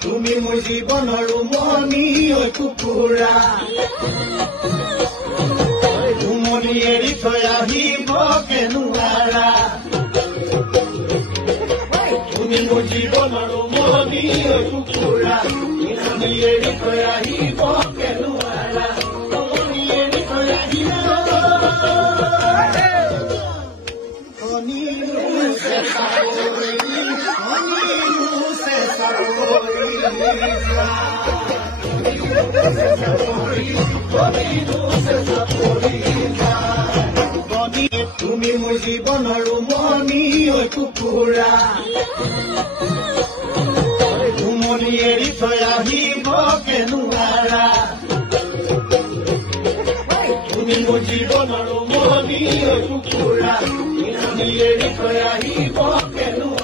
তুমি মোৰ জীৱনৰ মনি ঐ কুকুৰা উমনি এৰি থৈ আহিব কেনুৱাৰা তুমি মোৰ জীৱনৰ মনি ঐ কুকুৰা উমনি এৰি থৈ আহিব কেনুৱাৰা উমনি এৰি থৈ আহিব তুমি মোৰ জীৱনৰ মনি ঐ কুকুৰা উমনি এৰি থৈ আহিব কেনুৱাৰা তুমি মোৰ জীৱনৰ মনি ঐ কুকুৰা উমনি এৰি থৈ আহিব কেনুৱাৰা